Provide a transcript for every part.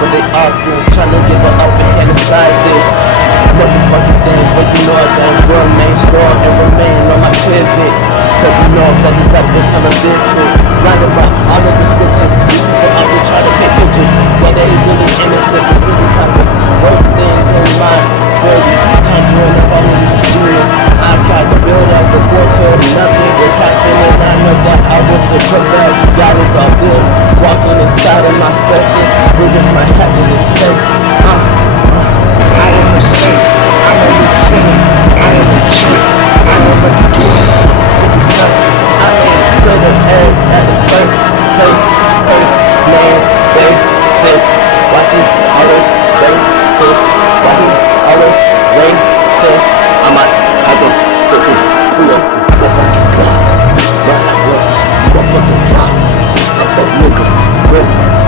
but they often tryna give it up and genocide this motherfucking thing. But you know that I'm remain strong and remain on my pivot, cause you know that this life is hella different. Blinded by all of the scriptures, these people out there trying to paint pictures where they really innocent, but really kind of worse things in life. For you, conjuring up all of these demons. I tried to build up the force field, nothing was happening. I know that I was the prepare. God is all good, walking inside of my faces. Biggest my happiness safe. I am a saint, I'm a lieutenant, I am a chick, I am a king. I made it to the end at the first place, first man basis. Why she always racist? Why he always racist? I might have to fucking pull up the motherfucking car. Might have to motherfucking car. Got that nigga go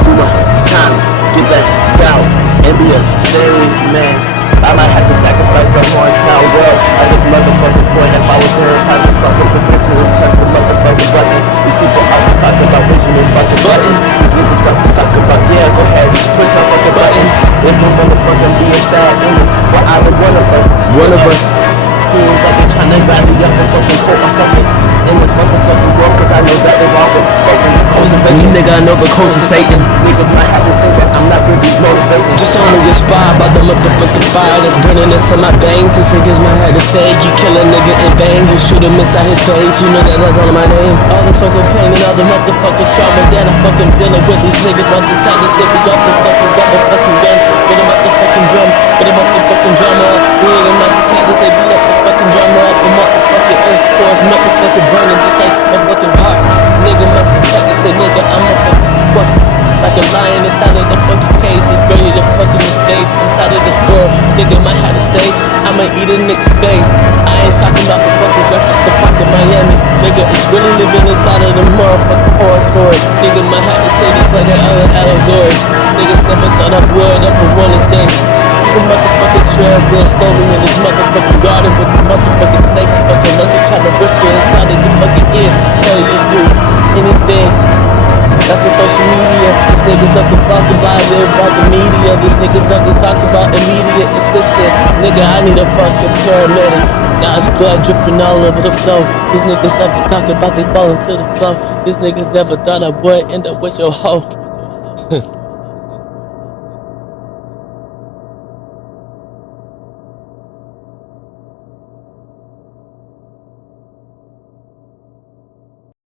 do my time, get back out and be a saved man. I might have to sacrifice the whole entire world at this motherfucking point. If I was in this high fucking position and trust the motherfucking button. These people out there talking about vision and fucking buttons. These niggas out there talking about, yeah, go ahead, push my fucking button. There's no motherfucking being sad in it. Well, either one of us. Seems like they're trying to grab me up and fucking quote or something in this motherfucking world, cause I know that they're all fucking cultivating. Nigga, I know the coast is Satan. Niggas might have to say that I'm not really motivated. Just only inspired by the motherfucking fire that's burning into my veins. These niggas might have to say you kill a nigga in vain. You shoot him inside his face, you know that that's all of my name. All the fucking pain and all the motherfucking trauma that I'm fucking dealing with. These niggas want to decide to set me off the fucking motherfucking gun. With a motherfucking drum, with a motherfucking drama. The nigga might decide to set me off the fucking drama up the motherfucking earth stores, motherfucking burning just like a fucking heart. Nigga might decide to say, nigga, I'm a fucking like a lion inside of the fucking cage, just ready to fucking escape inside of this world. Nigga might have to say, I'ma eat a nigga face. I ain't talking about the fucking reference to fucking Miami. Nigga, it's really living inside of the motherfucking horror story. Nigga might have to say this like an allegory. Niggas never thought I would ever wanna say the motherfucking trail real slowly in this motherfucking garden with the motherfucking snakes fucking up and trying to whisper inside of the fucking ear. Tell you do anything. That's the social media. These niggas up to talking about it, about the media. These niggas up to talk about immediate assistance. Nigga, I need a fucking paramedic. Now it's blood dripping all over the floor. These niggas up to talk about they falling to the floor. These niggas never thought I would end up with your hoe.